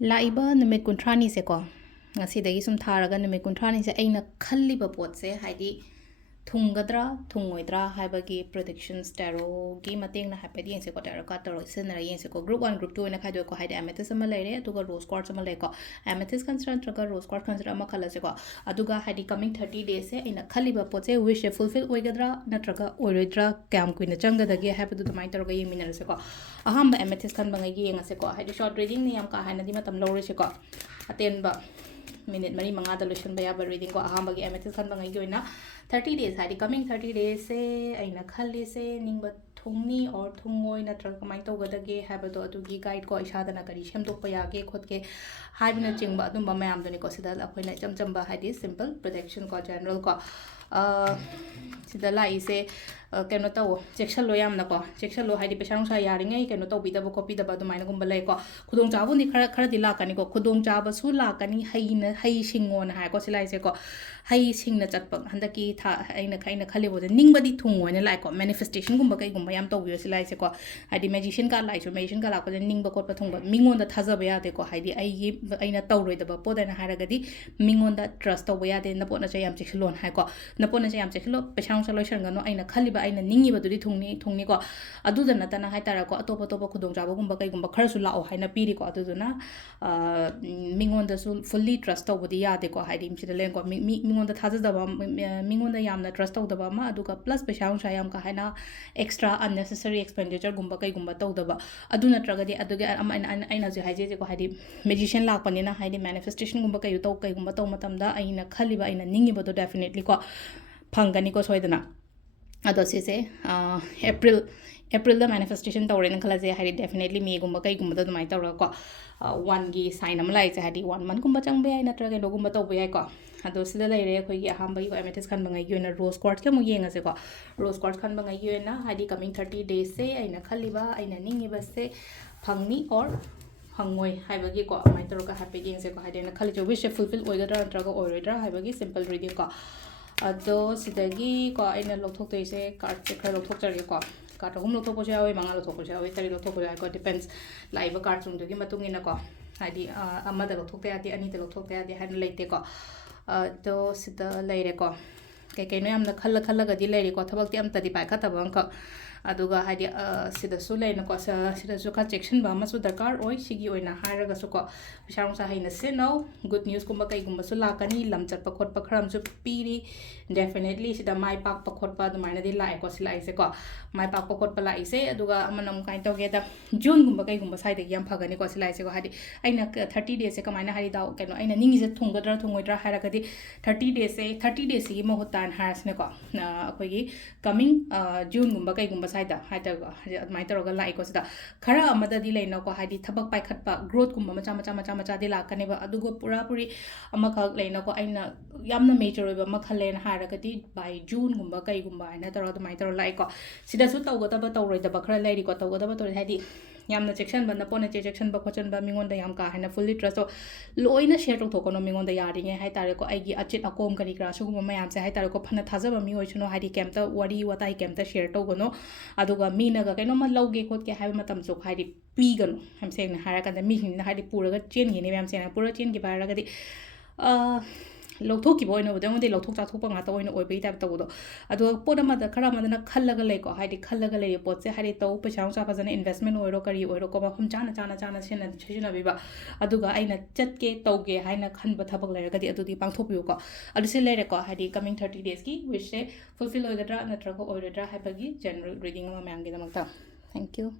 ꯂꯥꯛꯏꯕ ꯅꯨꯃꯤꯠ ꯀꯨꯟꯊ꯭ꯔꯥꯅꯤꯁꯦꯀꯣ ꯉꯁꯤꯗꯒꯤ ꯁꯨꯝ ꯊꯥꯔꯒ ꯅꯨꯃꯤꯠ ꯀꯨꯟꯊ꯭ꯔꯥꯅꯤꯁꯦ ꯑꯩꯅ ꯈꯜꯂꯤꯕ ꯄꯣꯠꯁꯦ ꯍꯥꯏꯗꯤ ꯊꯨꯡꯒꯗ꯭ꯔꯥ ꯊꯨꯡꯉꯣꯏꯗ꯭ꯔꯥ ꯍꯥꯏꯕꯒꯤ ꯄ꯭ꯔꯤꯗꯤꯛꯁꯟꯁ ꯇꯦꯔꯣꯒꯤ ꯃꯇꯦꯡꯅ ꯍꯥꯏꯐꯦꯠ ꯌꯦꯡꯁꯦꯀꯣ ꯇꯦꯔꯣ ꯀꯥꯔꯗ ꯇꯧꯔꯒ ꯁꯤꯖꯤꯟꯅꯔ ꯌꯦꯡꯁꯦꯀꯣ ꯒ꯭ꯔꯨꯞ 1 ꯒ꯭ꯔꯨꯞ 2 ꯑꯣꯏꯅ ꯈꯥꯏꯗꯣꯛꯑꯦꯀꯣ ꯍꯥꯏꯗꯤ ꯑꯦꯃꯦꯊꯤꯁ ꯑꯃ ꯂꯩꯔꯦ ꯑꯗꯨꯒ ꯔꯣꯁ ꯀ꯭ꯋꯥꯔꯠꯁ ꯑꯃ ꯂꯩꯀꯣ ꯑꯦꯃꯦꯊꯤꯁ ꯀꯟꯁꯤꯗꯔ ꯅꯠꯇ꯭ꯔꯒ ꯔꯣꯁ ꯀ꯭ꯋꯥꯔꯠ ꯀꯟꯁꯤꯗꯔ ꯑꯃ ꯈꯜꯂꯁꯦꯀꯣ ꯑꯗꯨꯒ ꯍꯥꯏꯗꯤ ꯀꯃꯤꯡ 30 ꯗꯦꯖꯁꯦ ꯑꯩꯅ ꯈꯜꯂꯤꯕ ꯄꯣꯠꯁꯦ ꯋꯤꯁꯁꯦ ꯐꯨꯜꯐꯤꯜ ꯑꯣꯏꯒꯗ꯭ꯔꯥ ꯅꯠꯇ꯭ꯔꯒ ꯑꯣꯏꯔꯣꯏꯗ꯭ꯔꯥ ꯀꯌꯥꯝ ꯀꯨꯏꯅ ꯆꯪꯒꯗꯒꯦ ꯍꯥꯏꯕꯗꯨ ꯑꯗꯨꯃꯥꯏꯅ ꯇꯧꯔꯒ ꯌꯦꯡꯃꯤꯟꯅꯔꯁꯦꯀꯣ ꯑꯍꯥꯟꯕ ꯑꯦꯃꯦꯊꯤꯁ ꯈꯟꯕꯉꯩ ꯌꯦꯡꯉꯁꯦꯀꯣ ꯍꯥꯏꯗꯤ ꯁꯣꯔꯠ ꯔꯤꯗꯤꯡꯅꯤ ꯌꯥꯝ ꯀꯥ ꯍꯦꯟꯅꯗꯤ ꯃꯇꯝ ꯂꯧꯔꯣꯏꯁꯦꯀꯣ ꯑꯇꯦꯟꯕ मिनट मरी मंगा लोशन याब रीडिंग को अहम की एमेथिस खनबंगई 30 डेज है कमिंग 30 डेज से अना खलीसे निंब थुंगनी और थुंगोई नत्र कमाई तौगदगे हैबदो अदुगी गाइड को इसादना करी सेमदोप यागे खोदके हाइबना चिंग अदुंबा मयामदुनी को सिदा अखोइना इचम चंबा हाइदि सिंपल प्रोटेक्शन को जनरल को सिदा लाइसे कनो तौ चेक्सलो यामनाको चेक्सलो हाइदि पैसा नुसा यारिङै कनो तौबिदबो कोपिदबो अदुमाइनगुम्बा लैको खुदोंग चाबुनि खरदि लाकनिको खुदोंग चाबसु लाकनि हईना हई सिंगोन हाइको सिलाइसेको हई सिंगना चटप हंदकी था अइना खलिबोदे निंगबदि थुंगोने लाइको मैनिफेस्टेशन गुम्बा कईगुम्बा याम तौबियो सिलाइसेको हाइदि मैजिशियन का लाइसु मैजिशियन का लापदे निंगबा कोटपा थुंगबा मिंगोंदा थाजबा यादेको हाइदि अइना तौरोइदबा पोदना हारगदि मिंगोंदा ट्रस्ट तौबा यादे नपोना चे याम चेक्सलोन हाइको नपोना चे याम चेक्सलो पैसा नुसा लोइसनगनो अइना खलिबा अइना निंगिबदुदि थुंगनिको अदुदा नतना हाइताराको अतोप अतोप खुदोंग चाबगुम्बा कईगुम्बा खरसु लाओ हाइना पीरिको अदुदुना मिंगोंदसु फुल्ली ट्रस्ट तौबदि यादेको हाइदि मिसिदा लेंको मिंगोंदा थाजदबा मिंगोंदा यामना ट्रस्ट तौदबा अमा अदुगा प्लस पैसा नुसा याम का हाइना एक्स्ट्रा अननेसेसरी एक्सपेंडिचर गुम्बा कईगुम्बा तौदबा अदु नत्रगदि अदुगे अइना जे हाइजेजेको हाइदि मेजिशियन लाकपनिना हाइदि मैनिफेस्टेशन गुम्बा कईगुम्बा तौ मतमदा अइना खलिबा अइना निंगिबदो डेफिनेटली को फंगनिको सोइदना अदो सिसे एप्रिल मैनिफेस्टेशन तौरेन खलजे हाइदि डेफिनेटली मेगुम्बा कईगुम्बा अदुमाइ तौरको 1 की साइन अमा लाइसे हाइदि 1 मंथ गुम्बा चंबे याइ नत्रगा केनोगुम्बा तौबे याइको अदो सिदा लैरे अखोइगी अहांबगी एमेथिस खनबंगैगी ओइना रोज क्वार्ट्स के मु येंगसेको रोज क्वार्ट्स खनबंगैगी ओइना हाइदि कमिंग 30 डेज से अइना खलिबा अइना निंगिबसे फंगनी और फंगोय हाइबगी को अमाइ तौरगा हैप्पी येंगसेको हाइदि अइना खलिजो विश फुलफिल ओइगदरा नत्रगा ओइरोइदरा हाइबगी सिंपल रीडिंग को अदो सिदगी को अइना लोथोक्तोइसे कार्ड से खर लोथोक्चरगेको कार्ड अहुम लोथोक्पोसु यावै मंगा लोथोक्पोसु यावै तरी लोथोक्पोसु यावै डिपेंड्स लाइव कार्ड सुंदुगी मतुंगिना को हाइदि अमदा लोथोक्ते यादि अनिदा लोथोक्ते यादि हाइना लेतेको तो सिदा लैरेको कईनो यामना खल्लगदि लैरेको थबक्ति अमतदि पाइखतबा अंक अदुगा हाइदि सिदसु लैनको सिदसु खा चेक्सनबा अमसु दरकार ओइ सिगी ओइना हाइरगसुको पैसा नुसा हाइना सेनौ गुड न्यूज गुम्बा कईगुम्बासु लाकनी लम चटपा खोटपा खरमसु पीरी डेफिनेटली सिदा माइ पाकपा खोटपा अदुमाइनदि लाइको सिलाइसेको माइ पाकपा खोटपा लाइसे अदुगा अमनम काइन तौगेदा जून गुम्बा कईगुम्बा साइदगी याम फगनिको सिलाइसेको हाइदि अइना 30 डेज से कमाइना हाइदि दाउ केनो अइना निंगिसे थुंगदरा थुंगोइदरा हाइरगदि 30 डेज से महुतान हारसनेको अखोइगी कमिंग जून गुम्बा कईगुम्बा साइदा हाइतरगो अदुमाइ तौरगा लाइको सिदा खरा अमददि लैनको हाइदि थबक पाइखटपा ग्रोथ गुम्बा मचा दि लाकनेबा अदुगो पूरा पूरी अमखक लैनको अइना यामना मेजर ओइबा मखलेन हारगदि बाय जून गुम्बा कईगुम्बा हाइना तौर अदुमाइ तौर लाइको सिदासु तौगदबा तौरोइदबा खरा लैरिको तौगदबा तौर हाइदि यामना चेक्सनबा नपोना चेक्सनबा खोचनबा मिंगोंदा याम का हाइना फुल्ली ट्रस्ट लोइना शेयर तौथोकनो मिंगोंदा यारिङे हाइतारेको अइगी अचित अकोम करी करा सुगुम्बा मयामसे हाइतारेको फना थाजबा मी ओइसनो हाइदि केमता वरी वताई केमता शेयर तौगनो अदुगा मीनगा कैनोमा लौगे खोदके हाइबा मतमसु हाइदि पीगनो हम सेंगना हारकंदा मीहिंना हाइदि पुरगा चेनगिने मैम सेंगना पुरा चेनगि बारगदि लौथोकिबो ओइनो बदंगदि लौथोक चाथोकपा गाता ओइनो ओइबई टाइप तौदो अदो पोड अमदा खरा अमदना खल्लगा लैको हाइदि खल्लगा लैरे पोतसे हाइदि तौ पैसा नुसा फजना इन्वेस्टमेंट ओइरो करी ओइरो को मफम चाना सिनबिबा अदुगा अइना चटके तौगे हाइना खनबा थबक लैरगदि अदुदि पांथोपियोको अदुसे लैरेको हाइदि कमिंग 30 डेज की विश से फुलफिल ओइगदरा नत्रको ओइरोदरा हाइबगी जनरल रीडिंग अमा म्यांगी दमक्ता थैंक यू